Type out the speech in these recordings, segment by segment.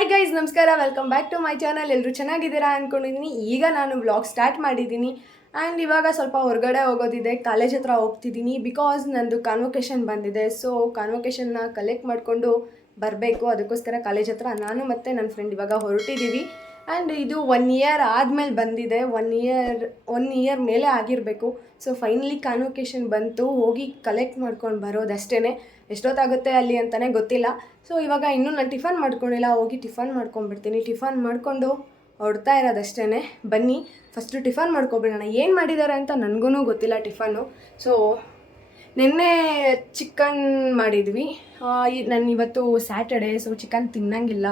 Hi guys ನಮಸ್ಕಾರ. Welcome back to my channel ಎಲ್ಲರೂ ಚೆನ್ನಾಗಿದ್ದೀರಾ ಅಂದ್ಕೊಂಡಿದ್ದೀನಿ ಈಗ ನಾನು ವ್ಲಾಗ್ ಸ್ಟಾರ್ಟ್ ಮಾಡಿದ್ದೀನಿ ಆ್ಯಂಡ್ ಇವಾಗ ಸ್ವಲ್ಪ ಹೊರಗಡೆ ಹೋಗೋದಿದೆ. ಕಾಲೇಜ್ ಹತ್ರ ಹೋಗ್ತಿದ್ದೀನಿ ಬಿಕಾಸ್ ನಂದು ಕಾನ್ವೊಕೇಶನ್ ಬಂದಿದೆ. ಸೊ ಕಾನ್ವೊಕೇಶನ್ನ ಕಲೆಕ್ಟ್ ಮಾಡಿಕೊಂಡು ಬರಬೇಕು. ಅದಕ್ಕೋಸ್ಕರ ಕಾಲೇಜ್ ಹತ್ರ ನಾನು ಮತ್ತು ನನ್ನ ಫ್ರೆಂಡ್ ಇವಾಗ ಹೊರಟಿದ್ದೀವಿ ಆ್ಯಂಡ್ ಇದು ಒನ್ ಇಯರ್ ಆದಮೇಲೆ ಬಂದಿದೆ. ಒನ್ ಇಯರ್ ಒನ್ ಇಯರ್ ಮೇಲೆ ಆಗಿರಬೇಕು. ಸೊ ಫೈನಲಿ ಕಾನ್ವೊಕೇಶನ್ ಬಂತು. ಹೋಗಿ ಕಲೆಕ್ಟ್ ಮಾಡ್ಕೊಂಡು ಬರೋದಷ್ಟೇ ಎಷ್ಟೊತ್ತಾಗುತ್ತೆ ಅಲ್ಲಿ ಅಂತಲೇ ಗೊತ್ತಿಲ್ಲ. ಸೊ ಇವಾಗ ಇನ್ನೂ ನಾನು ಟಿಫನ್ ಮಾಡ್ಕೊಂಡಿಲ್ಲ. ಹೋಗಿ ಟಿಫನ್ ಮಾಡ್ಕೊಂಡ್ಬಿಡ್ತೀನಿ. ಟಿಫನ್ ಮಾಡಿಕೊಂಡು ಹೊಡ್ತಾ ಇರೋದಷ್ಟೇ ಬನ್ನಿ. ಫಸ್ಟು ಟಿಫನ್ ಮಾಡ್ಕೊಬಿಡೋಣ. ಏನು ಮಾಡಿದ್ದಾರೆ ಅಂತ ನನಗೂ ಗೊತ್ತಿಲ್ಲ ಟಿಫನ್ನು. ಸೊ ನಿನ್ನೆ ಚಿಕನ್ ಮಾಡಿದ್ವಿ. ನಾನು ಇವತ್ತು ಸ್ಯಾಟರ್ಡೆ ಸೊ ಚಿಕನ್ ತಿನ್ನಂಗಿಲ್ಲ.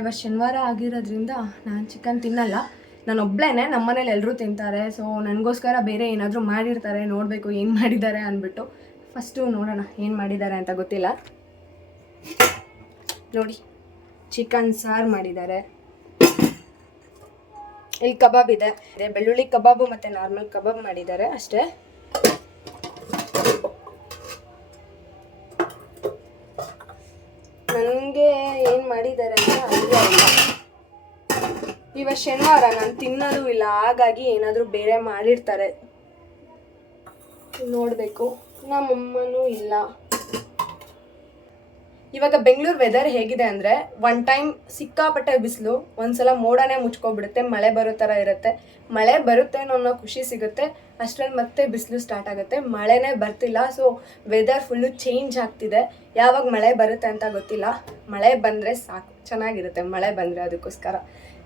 ಇವತ್ತು ಶನಿವಾರ ಆಗಿರೋದ್ರಿಂದ ನಾನು ಚಿಕನ್ ತಿನ್ನಲ್ಲ. ನಾನು ಒಬ್ಳೇನೆ. ನಮ್ಮ ಮನೇಲಿ ಎಲ್ಲರೂ ತಿಂತಾರೆ. ಸೊ ನನಗೋಸ್ಕರ ಬೇರೆ ಏನಾದರೂ ಮಾಡಿರ್ತಾರೆ. ನೋಡಬೇಕು ಏನು ಮಾಡಿದ್ದಾರೆ ಅಂದ್ಬಿಟ್ಟು. ಫಸ್ಟು ನೋಡೋಣ, ಏನು ಮಾಡಿದ್ದಾರೆ ಅಂತ ಗೊತ್ತಿಲ್ಲ. ನೋಡಿ ಚಿಕನ್ ಸಾರು ಮಾಡಿದ್ದಾರೆ. ಇಲ್ಲಿ ಕಬಾಬ್ ಇದೆ. ಅದೇ ಬೆಳ್ಳುಳ್ಳಿ ಕಬಾಬು ಮತ್ತು ನಾರ್ಮಲ್ ಕಬಾಬ್ ಮಾಡಿದ್ದಾರೆ ಅಷ್ಟೇ. ನನಗೆ ಏನು ಮಾಡಿದ್ದಾರೆ ಅಂತ ಇಲ್ಲ. ಇವತ್ತು ಶನಿವಾರ ನಾನು ತಿನ್ನೋದು ಇಲ್ಲ, ಹಾಗಾಗಿ ಏನಾದರೂ ಬೇರೆ ಮಾಡಿರ್ತಾರೆ. ನೋಡಬೇಕು. ನಮ್ಮಮ್ಮನೂ ಇಲ್ಲ. ಇವಾಗ ಬೆಂಗಳೂರು ವೆದರ್ ಹೇಗಿದೆ ಅಂದರೆ ಒನ್ ಟೈಮ್ ಸಿಕ್ಕಾಪಟ್ಟೆ ಬಿಸಿಲು, ಒಂದ್ಸಲ ಮೋಡನೇ ಮುಚ್ಕೊಬಿಡುತ್ತೆ ಮಳೆ ಬರೋ ಥರ ಇರುತ್ತೆ. ಮಳೆ ಬರುತ್ತೆ ಅನ್ನೋ ಖುಷಿ ಸಿಗುತ್ತೆ, ಅಷ್ಟರಲ್ಲಿ ಮತ್ತೆ ಬಿಸಿಲು ಸ್ಟಾರ್ಟ್ ಆಗುತ್ತೆ. ಮಳೆನೇ ಬರ್ತಿಲ್ಲ ಸೊ ವೆದರ್ ಫುಲ್ಲು ಚೇಂಜ್ ಆಗ್ತಿದೆ. ಯಾವಾಗ ಮಳೆ ಬರುತ್ತೆ ಅಂತ ಗೊತ್ತಿಲ್ಲ. ಮಳೆ ಬಂದರೆ ಸಾಕು, ಚೆನ್ನಾಗಿರುತ್ತೆ ಮಳೆ ಬಂದರೆ ಅದಕ್ಕೋಸ್ಕರ.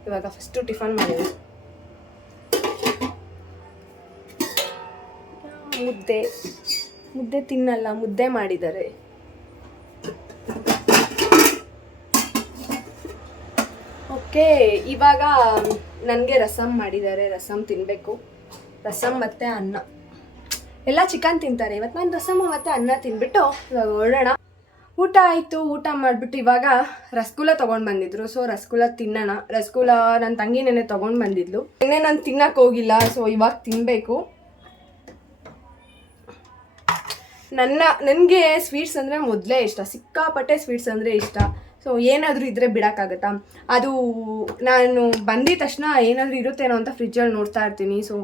ಇವಾಗ ಫಸ್ಟು ಟಿಫನ್ ಮಾಡಿದ್ವಿ. ಮುದ್ದೆ. ಮುದ್ದೆ ತಿನ್ನಲ್ಲ, ಮುದ್ದೆ ಮಾಡಿದ್ದಾರೆ. ಓಕೆ, ಇವಾಗ ನನಗೆ ರಸಂ ಮಾಡಿದ್ದಾರೆ, ರಸಂ ತಿನ್ನಬೇಕು ರಸಂ ಮತ್ತು ಅನ್ನ. ಎಲ್ಲ ಚಿಕನ್ ತಿಂತಾರೆ ಇವತ್ತು ನಾನು ರಸಮ್ ಮತ್ತು ಅನ್ನ ತಿನ್ಬಿಟ್ಟು ಹೊರಡೋಣ ಊಟ ಆಯಿತು, ಊಟ ಮಾಡಿಬಿಟ್ಟು ಇವಾಗ ರಸಗುಲ್ಲ ತೊಗೊಂಡು ಬಂದಿದ್ರು. ಸೊ ರಸಗುಲ್ಲ ತಿನ್ನೋಣ. ರಸಗುಲ್ಲ ನನ್ನ ತಂಗಿ ನೆನೆ ತೊಗೊಂಡು ಬಂದಿದ್ಲು. ನೆನ್ನೆ ನಾನು ತಿನ್ನಕ್ಕೆ ಹೋಗಿಲ್ಲ ಸೊ ಇವಾಗ ತಿನ್ನಬೇಕು ನನ್ನ, ನನಗೆ ಸ್ವೀಟ್ಸ್ ಅಂದರೆ ಮೊದಲೇ ಇಷ್ಟ. ಸಿಕ್ಕಾಪಟ್ಟೆ ಸ್ವೀಟ್ಸ್ ಅಂದರೆ ಇಷ್ಟ. ಸೊ ಏನಾದರೂ ಇದ್ದರೆ ಬಿಡೋಕ್ಕಾಗತ್ತಾ? ಅದು ನಾನು ಬಂದಿದ ತಕ್ಷಣ ಏನಾದರೂ ಇರುತ್ತೇನೋ ಅಂತ ಫ್ರಿಜ್ಜಲ್ಲಿ ನೋಡ್ತಾ ಇರ್ತೀನಿ. ಸೊ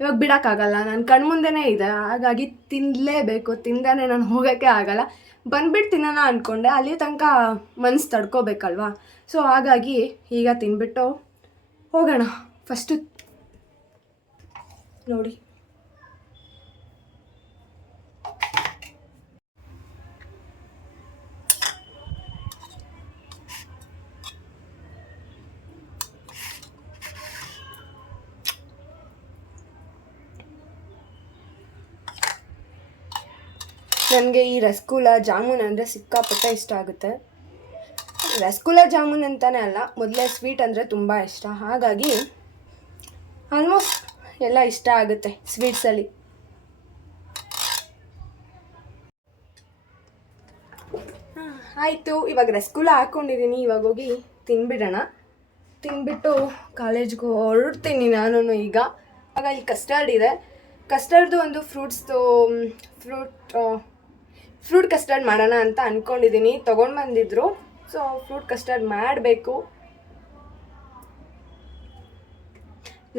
ಇವಾಗ ಬಿಡೋಕ್ಕಾಗಲ್ಲ. ನನ್ನ ಕಣ್ಮುಂದೆನೇ ಇದೆ. ಹಾಗಾಗಿ ತಿನ್ನಲೇಬೇಕು ತಿಂದಾನೆ ನಾನು ಹೋಗೋಕ್ಕೆ ಆಗಲ್ಲ. ಬಂದ್ಬಿಟ್ಟು ತಿನ್ನೋಣ ಅಂದ್ಕೊಂಡೆ ಅಲ್ಲಿ ತನಕ ಮನ್ಸು ತಡ್ಕೋಬೇಕಲ್ವಾ? ಸೊ ಹಾಗಾಗಿ ಈಗ ತಿನ್ಬಿಟ್ಟು ಹೋಗೋಣ. ಫಸ್ಟು ನೋಡಿ. ನನಗೆ ಈ ರಸಗುಲ್ಲ ಜಾಮೂನ್ ಅಂದರೆ ಸಿಕ್ಕಾಪಟ್ಟೆ ಇಷ್ಟ ಆಗುತ್ತೆ. ರಸಗುಲ್ಲ ಜಾಮೂನ್ ಅಂತಲೇ ಅಲ್ಲ, ಮೊದಲೇ ಸ್ವೀಟ್ ಅಂದರೆ ತುಂಬ ಇಷ್ಟ. ಹಾಗಾಗಿ ಆಲ್ಮೋಸ್ಟ್ ಎಲ್ಲ ಇಷ್ಟ ಆಗುತ್ತೆ ಸ್ವೀಟ್ಸಲ್ಲಿ ಆಯಿತು. ಇವಾಗ ರಸಗುಲ್ಲ ಹಾಕ್ಕೊಂಡಿದ್ದೀನಿ ಇವಾಗ ಹೋಗಿ ತಿನ್ಬಿಡೋಣ. ತಿನ್ಬಿಟ್ಟು ಕಾಲೇಜ್ಗೆ ಹೊರಡ್ತೀನಿ ನಾನು ಈಗ. ಆಗ ಇಲ್ಲಿ ಕಸ್ಟರ್ಡ್ ಇದೆ. ಕಸ್ಟರ್ಡ್ದು ಒಂದು ಫ್ರೂಟ್ಸ್ದು ಫ್ರೂಟ್ ಫ್ರೂಟ್ ಕಸ್ಟರ್ಡ್ ಮಾಡೋಣ ಅಂತ ಅಂದ್ಕೊಂಡಿದ್ದೀನಿ ತೊಗೊಂಡು ಬಂದಿದ್ರು. ಸೊ ಫ್ರೂಟ್ ಕಸ್ಟರ್ಡ್ ಮಾಡಬೇಕು.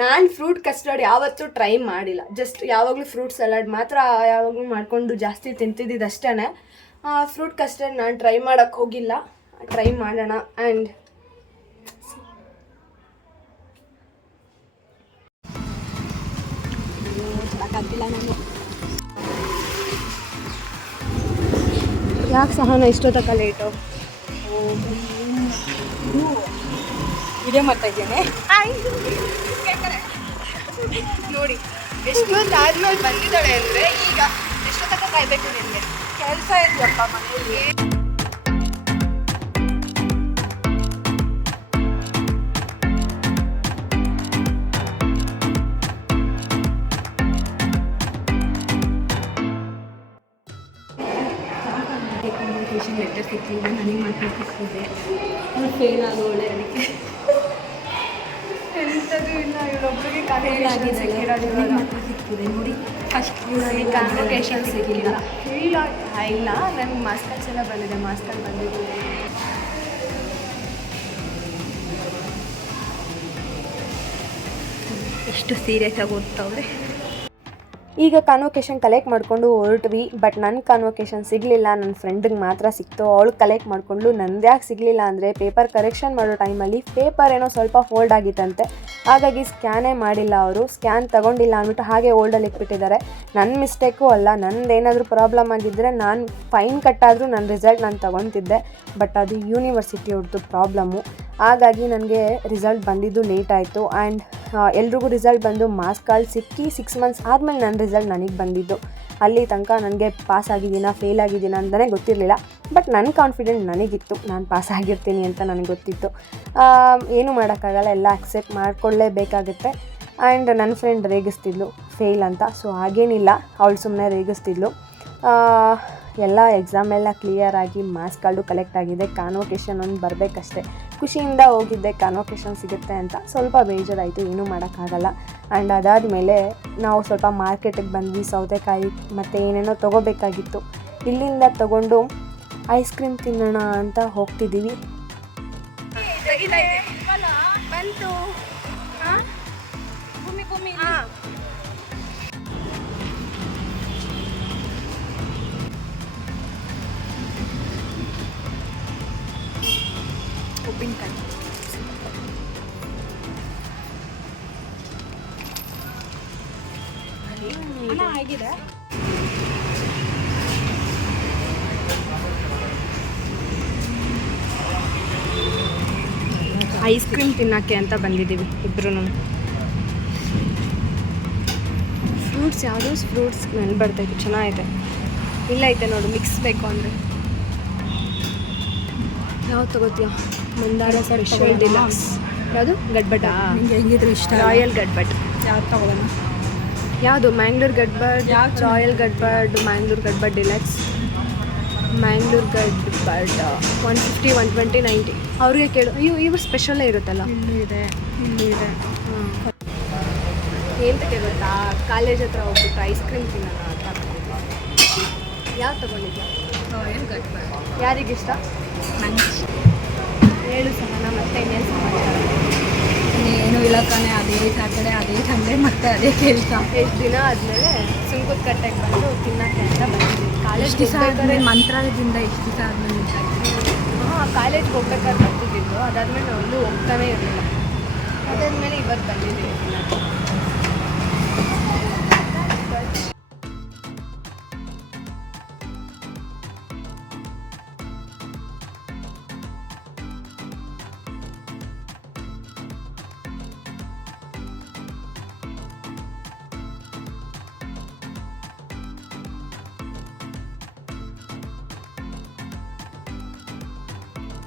ನಾನು ಫ್ರೂಟ್ ಕಸ್ಟರ್ಡ್ ಯಾವತ್ತೂ ಟ್ರೈ ಮಾಡಿಲ್ಲ. ಜಸ್ಟ್ ಯಾವಾಗಲೂ ಫ್ರೂಟ್ ಸಲಾಡ್ ಮಾತ್ರ ಯಾವಾಗಲೂ ಮಾಡಿಕೊಂಡು ಜಾಸ್ತಿ ತಿಂತಿದ್ದಿದ್ದು ಅಷ್ಟೇ ಫ್ರೂಟ್ ಕಸ್ಟರ್ಡ್ ನಾನು ಟ್ರೈ ಮಾಡೋಕ್ಕೆ ಹೋಗಿಲ್ಲ. ಟ್ರೈ ಮಾಡೋಣ ಆ್ಯಂಡ್ ಮಾಡೋಕ್ಕಾಗ್ತಿಲ್ಲ ಯಾಕೆ ನಾ ಇಷ್ಟೊತ್ತಕ್ಕ ಲೇಟು ವಿಡಿಯೋ ಮಾಡ್ತಾ ಇದ್ದೇನೆ ನೋಡಿ, ಎಷ್ಟೊತ್ತು ಆದ್ಮೇಲೆ ಬಂದಿದ್ದಾಳೆ ಅಂದರೆ ಈಗ ಎಷ್ಟೊತ್ತಕ್ಕ ಕಾಯ್ಬೇಕು ನಿಮಗೆ ಕೆಲಸ ಇದೆಯಪ್ಪ ಮನೆಯಲ್ಲಿ. ಇವಳೊಬ್ಬರಿಗೆ ಸಿಕ್ಕಿರೋದಿಲ್ಲ ಸಿಕ್ಕಿದೆ ನೋಡಿ. ಅಷ್ಟು ನನಗೆ ಸಿಗಲಿಲ್ಲ ಇಲ್ಲ. ಇಲ್ಲ. ನನಗೆ ಮಾಸ್ಟರ್ ಎಲ್ಲ ಬಂದಿದೆ ಮಾಸ್ಟರ್ ಬಂದಿದೆ ಎಷ್ಟು ಸೀರೆ ತಗೋತಾವ್ರೆ. ಈಗ ಕಾನ್ವೊಕೇಶನ್ ಕಲೆಕ್ಟ್ ಮಾಡಿಕೊಂಡು ಹೊರಟ್ವಿ ಬಟ್ ನನ್ನ ಕಾನ್ವೊಕೇಶನ್ ಸಿಗಲಿಲ್ಲ. ನನ್ನ ಫ್ರೆಂಡಿಗೆ ಮಾತ್ರ ಸಿಕ್ತು. ಅವಳು ಕಲೆಕ್ಟ್ ಮಾಡಿಕೊಂಡು ನಂದು ಯಾಕೆ ಸಿಗಲಿಲ್ಲ ಅಂದರೆ ಪೇಪರ್ ಕರೆಕ್ಷನ್ ಮಾಡೋ ಟೈಮಲ್ಲಿ ಪೇಪರ್ ಏನೋ ಸ್ವಲ್ಪ ಫೋಲ್ಡ್ ಆಗಿತ್ತಂತೆ. ಹಾಗಾಗಿ ಸ್ಕ್ಯಾನೇ ಮಾಡಿಲ್ಲ ಅವರು. ಸ್ಕ್ಯಾನ್ ತಗೊಂಡಿಲ್ಲ ಅಂದ್ಬಿಟ್ಟು ಹಾಗೆ ಓಲ್ಡಲ್ಲಿ ಇಟ್ಬಿಟ್ಟಿದ್ದಾರೆ. ನನ್ನ ಮಿಸ್ಟೇಕು ಅಲ್ಲ, ನಂದು ಏನಾದರೂ ಪ್ರಾಬ್ಲಮ್ ಆಗಿದ್ದರೆ ನಾನು ಫೈನ್ ಕಟ್ಟಾದರೂ ನನ್ನ ರಿಸಲ್ಟ್ ನಾನು ತಗೊತಿದ್ದೆ. ಬಟ್ ಅದು ಯೂನಿವರ್ಸಿಟಿ ಅವ್ರದ್ದು ಪ್ರಾಬ್ಲಮ್ಮು ಹಾಗಾಗಿ ನನಗೆ ರಿಸಲ್ಟ್ ಬಂದಿದ್ದು ಲೇಟ್ ಆಯಿತು. ಆ್ಯಂಡ್ ಎಲ್ರಿಗೂ ರಿಸಲ್ಟ್ ಬಂದು ಕಾರ್ಡ್ ಸಿಕ್ಕಿ ಸಿಕ್ಸ್ ಮಂತ್ಸ್ ಆದಮೇಲೆ ನನ್ನ ರಿಸಲ್ಟ್ ನನಗೆ ಬಂದಿದ್ದು. ಅಲ್ಲಿ ತನಕ ನನಗೆ ಪಾಸ್ ಆಗಿದ್ದೀನಾ ಫೇಲ್ ಆಗಿದ್ದೀನಾ ಅಂತಲೇ ಗೊತ್ತಿರಲಿಲ್ಲ. ಬಟ್ ನನ್ನ ಕಾನ್ಫಿಡೆಂಟ್ ನನಗಿತ್ತು. ನಾನು ಪಾಸ್ ಆಗಿರ್ತೀನಿ ಅಂತ ನನಗೆ ಗೊತ್ತಿತ್ತು. ಏನೂ ಮಾಡೋಕ್ಕಾಗಲ್ಲ, ಎಲ್ಲ ಅಕ್ಸೆಪ್ಟ್ ಮಾಡಿಕೊಳ್ಳೇಬೇಕಾಗುತ್ತೆ. ಆ್ಯಂಡ್ ನನ್ನ ಫ್ರೆಂಡ್ ರೇಗಿಸ್ತಿದ್ಲು ಫೇಲ್ ಅಂತ. ಸೊ ಹಾಗೇನಿಲ್ಲ. ಅವಳು ಸುಮ್ಮನೆ ರೇಗಿಸ್ತಿದ್ಲು. ಎಲ್ಲ ಎಕ್ಸಾಮ್ ಎಲ್ಲ ಕ್ಲಿಯರ್ ಆಗಿ ಮಾರ್ಕ್ಸ್ ಕಾರ್ಡು ಕಲೆಕ್ಟ್ ಆಗಿದೆ. ಕಾನ್ವೊಕೇಶನ್ ಒಂದು ಬರಬೇಕಷ್ಟೇ. ಖುಷಿಯಿಂದ ಹೋಗಿದ್ದೆ ಕಾನ್ವೊಕೇಶನ್ ಸಿಗುತ್ತೆ ಅಂತ. ಸ್ವಲ್ಪ ಬೇಜಾರಾಯಿತು ಏನೂ ಮಾಡೋಕ್ಕಾಗಲ್ಲ. ಆ್ಯಂಡ್ ಅದಾದಮೇಲೆ ನಾವು ಸ್ವಲ್ಪ ಮಾರ್ಕೆಟಿಗೆ ಬಂದ್ವಿ ಸೌತೆಕಾಯಿ ಮತ್ತು ಏನೇನೋ ತೊಗೋಬೇಕಾಗಿತ್ತು. ಇಲ್ಲಿಂದ ತೊಗೊಂಡು ಐಸ್ ಕ್ರೀಮ್ ತಿನ್ನೋಣ ಅಂತ ಹೋಗ್ತಿದ್ದೀವಿ. ಬಂತು. ಉಪ್ಪಿನಕಾಯಿ ಆಗಿದೆ. ಐಸ್ ಕ್ರೀಮ್ ತಿನ್ನೋಕ್ಕೆ ಅಂತ ಬಂದಿದ್ದೀವಿ ಇಬ್ರು ಫ್ರೂಟ್ಸ್ ಯಾವುದೋ ಫ್ರೂಟ್ಸ್ ಸ್ಮೆಲ್ ಚೆನ್ನಾಗಿದೆ. ಚೆನ್ನಾಗೈತೆ ಇಲ್ಲ ಐತೆ ನೋಡು ಮಿಕ್ಸ್ ಬೇಕು ಅಂದರೆ. ಯಾವ್ದು ತಗೋತೀಯ? Mandara special deluxe. ಯಾವುದು? ಗಡ್ಬಟಾ ನಿಂಗೆ ಹೆಂಗಿದ್ರು ಇಷ್ಟ ರಾಯಲ್ ಗಡ್ಬಟ್ ಯಾವ್ದು ತಗೊಳ್ಳೋಣ ಯಾವುದು? ಮ್ಯಾಂಗ್ಳೂರ್ ಗಡ್ಬಡ್ ಯಾವ್ದು royal gadbad Mangalore gadbad deluxe. Mangalore gadbad one fifty one twenty ninety ಅವ್ರಿಗೆ ಕೇಳು. ಅಯ್ಯೋ ಇವ್ರು ಸ್ಪೆಷಲ್ಲೇ ಇರುತ್ತಲ್ಲ? ಇದೆ ಇದೆ ಏನಂತಕ್ಕೆ ಗೊತ್ತಾ? ಕಾಲೇಜ್ ಹತ್ರ ಹೋಗ್ಬಿಟ್ಟು ಐಸ್ ಕ್ರೀಮ್ ತಿನ್ನೋಣ ಅಂತ ಯಾವ್ದು ತಗೊಂಡಿದ್ಯಾ? ಯಾರಿಗಿಷ್ಟ? ಹೇಳು ಸಹನ ಮತ್ತೆ ಇನ್ನೇನು ಸಮಾಚಾರ? ಏನು ಇಲ್ಲ ತಾನೆ ಅದೇ ಸಾಕಡೆ ಅದೇ ಸಂಡೇ ಮತ್ತೆ ಅದೇ ಕೆಲಸ. ಎಷ್ಟು ದಿನ ಆದಮೇಲೆ ಸುಂಕದ ಕಟ್ಟೆಗೆ ಬಂದು ತಿನ್ನಕ್ಕೆ ಅಂತ ಬಂದಿದ್ದೀವಿ ಕಾಲೇಜ್ ದಿವಸ ಆದ್ಮೇಲೆ? ಮಂತ್ರಾಲಯದಿಂದ ಎಷ್ಟು ದಿವಸ ಆದ್ಮೇಲೆ ಹಾಂ ಕಾಲೇಜ್ಗೆ ಹೋಗ್ಬೇಕಾದ್ರೆ ಬರ್ತಿದ್ದಿದ್ದು. ಅದಾದ್ಮೇಲೆ ನಾವು ಎಲ್ಲೂ ಹೋಗ್ತಾನೆ ಇರಲಿಲ್ಲ. ಅದಾದಮೇಲೆ ಇವತ್ತು ಬಂದಿದ್ದೀವಿ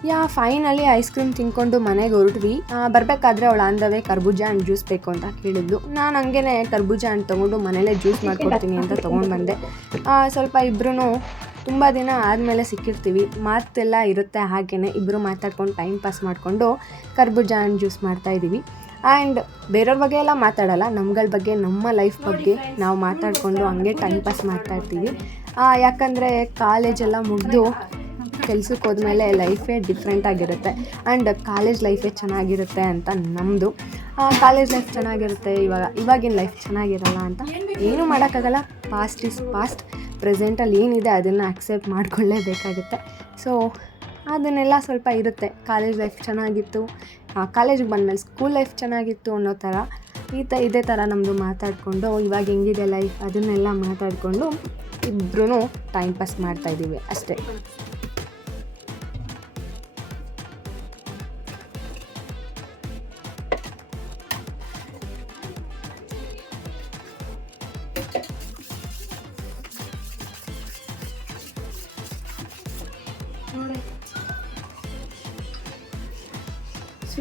ಯಾ ಫೈನಲಿ ಐಸ್ ಕ್ರೀಮ್ ತಿನ್ಕೊಂಡು ಮನೆಗೆ ಹೊರಟ್ವಿ. ಬರಬೇಕಾದ್ರೆ ಅವಳು ಆಂದವೇ ಕರ್ಬೂಜ ಹಣ್ಣು ಜ್ಯೂಸ್ ಬೇಕು ಅಂತ ಕೇಳಿದ್ಲು. ನಾನು ಹಂಗೇನೆ ಕರ್ಬೂಜ ಹಣ್ಣು ತೊಗೊಂಡು ಮನೇಲೇ ಜ್ಯೂಸ್ ಮಾಡ್ಕೊಡ್ತೀನಿ ಅಂತ ತೊಗೊಂಡು ಬಂದೆ. ಸ್ವಲ್ಪ ಇಬ್ಬರೂ ತುಂಬ ದಿನ ಆದಮೇಲೆ ಸಿಕ್ಕಿರ್ತೀವಿ. ಮಾತೆಲ್ಲ ಇರುತ್ತೆ ಹಾಗೇ ಇಬ್ಬರು ಮಾತಾಡ್ಕೊಂಡು ಟೈಮ್ ಪಾಸ್ ಮಾಡಿಕೊಂಡು ಕರ್ಬೂಜ ಹಣ್ಣು ಜ್ಯೂಸ್ ಮಾಡ್ತಾಯಿದ್ದೀವಿ ಆ್ಯಂಡ್ ಬೇರೆಯವ್ರ ಬಗ್ಗೆ ಎಲ್ಲ ಮಾತಾಡಲ್ಲ. ನಮ್ಗಳ ಬಗ್ಗೆ ನಮ್ಮ ಲೈಫ್ ಬಗ್ಗೆ ನಾವು ಮಾತಾಡಿಕೊಂಡು ಹಂಗೆ ಟೈಮ್ ಪಾಸ್ ಮಾಡ್ತಾ ಆ, ಯಾಕಂದರೆ ಕಾಲೇಜೆಲ್ಲ ಮುಗಿದು ಕೆಲ್ಸಕ್ಕೆ ಹೋದ್ಮೇಲೆ ಲೈಫೇ ಡಿಫ್ರೆಂಟ್ ಆಗಿರುತ್ತೆ ಆ್ಯಂಡ್ ಕಾಲೇಜ್ ಲೈಫೇ ಚೆನ್ನಾಗಿರುತ್ತೆ ಅಂತ ನಮ್ಮದು ಕಾಲೇಜ್ ಲೈಫ್ ಚೆನ್ನಾಗಿರುತ್ತೆ, ಇವಾಗ ಇವಾಗಿನ ಲೈಫ್ ಚೆನ್ನಾಗಿರಲ್ಲ ಅಂತ ಏನೂ ಮಾಡೋಕ್ಕಾಗಲ್ಲ. ಪಾಸ್ಟ್ ಈಸ್ ಪಾಸ್ಟ್ ಪ್ರೆಸೆಂಟಲ್ಲಿ ಏನಿದೆ ಅದನ್ನು ಅಕ್ಸೆಪ್ಟ್ ಮಾಡ್ಕೊಳ್ಳೇಬೇಕಾಗುತ್ತೆ. ಸೊ ಅದನ್ನೆಲ್ಲ ಸ್ವಲ್ಪ ಇರುತ್ತೆ. ಕಾಲೇಜ್ ಲೈಫ್ ಚೆನ್ನಾಗಿತ್ತು. ಕಾಲೇಜಿಗೆ ಬಂದಮೇಲೆ ಸ್ಕೂಲ್ ಲೈಫ್ ಚೆನ್ನಾಗಿತ್ತು ಅನ್ನೋ ಥರ ಈ ತ ಇದೇ ಥರ ನಮ್ಮದು ಮಾತಾಡಿಕೊಂಡು, ಇವಾಗ ಹೆಂಗಿದೆ ಲೈಫ್ ಅದನ್ನೆಲ್ಲ ಮಾತಾಡಿಕೊಂಡು ಇಬ್ಬರೂ ಟೈಮ್ ಪಾಸ್ ಮಾಡ್ತಾಯಿದ್ದೀವಿ ಅಷ್ಟೇ.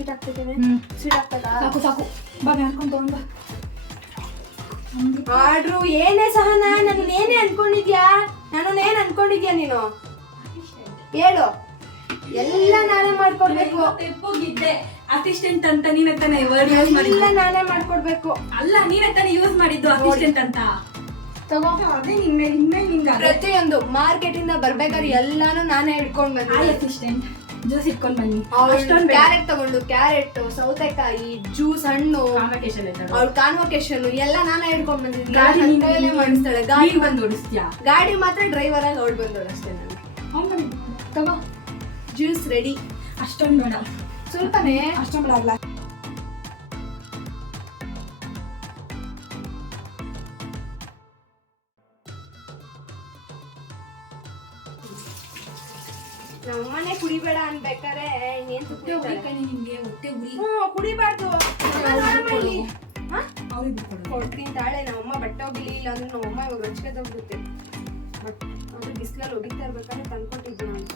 ಸ್ವೀಟ್ ಆಗ್ತಿದ್ದೇನೆ ಹ್ಞೂ ಸ್ವೀಟ್ ಆಗ್ತದಾ ಸಾಕು ಸಾಕು ಬಾ ಮಾಡ್ಕೊಂಡು ತಗೊಂಡ್ ಬಾ ಆಡ್ರು ಏನೇ ಸಹನ ನಾನು ಏನೇ ಅನ್ಕೊಂಡಿದ್ಯಾ ನಾನು ಏನ್ ಅನ್ಕೊಂಡಿದ್ಯಾ ನೀನು ಹೇಳು ಎಲ್ಲ ನಾನೇ ಮಾಡ್ಕೊಡ್ಬೇಕು. ತೆಪ್ಪೋಗಿದ್ದೆ ಅಸಿಸ್ಟೆಂಟ್ ಅಂತ ನೀನ ತಾನೇ ವರ್ಡ್ ಯೂಸ್ ಮಾಡಿದ್ದು. ಎಲ್ಲ ನಾನೇ ಮಾಡ್ಕೊಡ್ಬೇಕು. ಅಲ್ಲ ನೀನ ತಾನೇ ಯೂಸ್ ಮಾಡಿದ್ದು ಅಸಿಸ್ಟೆಂಟ್ ಅಂತ ತಗೋ. ಅದೇ ನಿನ್ನೆ ನಿನ್ನೆ ನಿಂಗೆ ಪ್ರತಿಯೊಂದು ಮಾರ್ಕೆಟ್ ಇಂದ ಬರ್ಬೇಕಾದ್ರೆ ಎಲ್ಲಾನು ನಾನೇ ಹಿಡ್ಕೊಂಡ್ ಬಂದೆ ಅಸಿಸ್ಟೆಂಟ್ ಜ್ಯೂಸ್ ಇಟ್ಕೊಂಡ್ ಬನ್ನಿ. ಅಷ್ಟೊಂದು ಕ್ಯಾರೆಟ್ ತಗೊಂಡು ಕ್ಯಾರೆಟ್ ಸೌತೆಕಾಯಿ ಜ್ಯೂಸ್ ಹಣ್ಣು ಅವ್ರ? ಅವಳ ಕಾನ್ವೊಕೇಶನ್ ಎಲ್ಲ ನಾನೇ ಹಿಡ್ಕೊಂಡ್ ಬಂದಿದ್ದೀನಿ. ಗಾಡಿ ಬಂದ್ ಮಾಡಿಸ್ತಾಳೆ ಗಾಡಿ ಬಂದು ಓಡಿಸ್ತೀಯಾ? ಗಾಡಿ ಮಾತ್ರ ಡ್ರೈವರ್ ಆಗಿ ಅವಳು ಬಂದೋಳು ಅಷ್ಟೇ ನಾನು ತಗೋ. ಜ್ಯೂಸ್ ರೆಡಿ ಅಷ್ಟೊಂದು ಬೇಡ. ಸ್ವಲ್ಪನೇ ಅಷ್ಟೊಂದು ಬೇಡ ನಮ್ಮನೆ ಕುಡಿಬೇಡ ಅನ್ಬೇಕಾರೆ ಇನ್ನೇನ್ ಹೊಟ್ಟೆ ಉರಿ ನಿಮಗೆ ನಿಂಗೆ ಹೊಟ್ಟೆ ಉರಿ. ಹ್ಮ್ ಕುಡಿಬಾರ್ದು. ಅವ್ರಿಗೆ. ಕೊಡ್ತೀನಿ ತಾಳೆ ನಮ್ಮಮ್ಮ ಬಟ್ಟೆ ಹೋಗಿಲಿ ಇಲ್ಲ ಅಂದ್ರೆ ನಮ್ಮಮ್ಮ ಇವಾಗ ರೊಚ್ಚಿಗೆ ತಗ್ಬಿಡುತ್ತೆ ಬಟ್ ಅದು ಬಿಸಿಲಲ್ಲಿ ಒಗಿತಾ ಇರ್ಬೇಕಾದ್ರೆ ತಂದ್ಕೊಟ್ಟಿದ್ದು ನಾನು.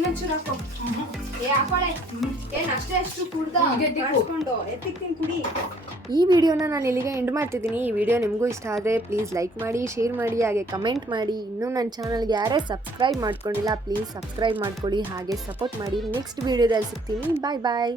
ಇನ್ನೊಂಚೂರು ಹಾಕೋ. ಏ ಏನ್ ಅಷ್ಟೇ ಅಷ್ಟು ಕುಡ್ದ? ಎತ್ತಿಕ್ತೀನಿ ಕುಡಿ. ಈ ವಿಡಿಯೋನ ನಾನು ಇಲ್ಲಿಗೆ ಎಂಡ್ ಮಾಡ್ತಿದ್ದೀನಿ. ಈ ವಿಡಿಯೋ ನಿಮಗೂ ಇಷ್ಟ ಆದರೆ ಪ್ಲೀಸ್ ಲೈಕ್ ಮಾಡಿ ಶೇರ್ ಮಾಡಿ ಹಾಗೆ ಕಮೆಂಟ್ ಮಾಡಿ. ಇನ್ನೂ ನನ್ನ ಚಾನಲ್ಗೆ ಯಾರೇ ಸಬ್ಸ್ಕ್ರೈಬ್ ಮಾಡ್ಕೊಂಡಿಲ್ಲ ಪ್ಲೀಸ್ ಸಬ್ಸ್ಕ್ರೈಬ್ ಮಾಡ್ಕೊಳ್ಳಿ ಹಾಗೆ ಸಪೋರ್ಟ್ ಮಾಡಿ. ನೆಕ್ಸ್ಟ್ ವಿಡಿಯೋದಲ್ಲಿ ಸಿಗ್ತೀನಿ. ಬಾಯ್ ಬಾಯ್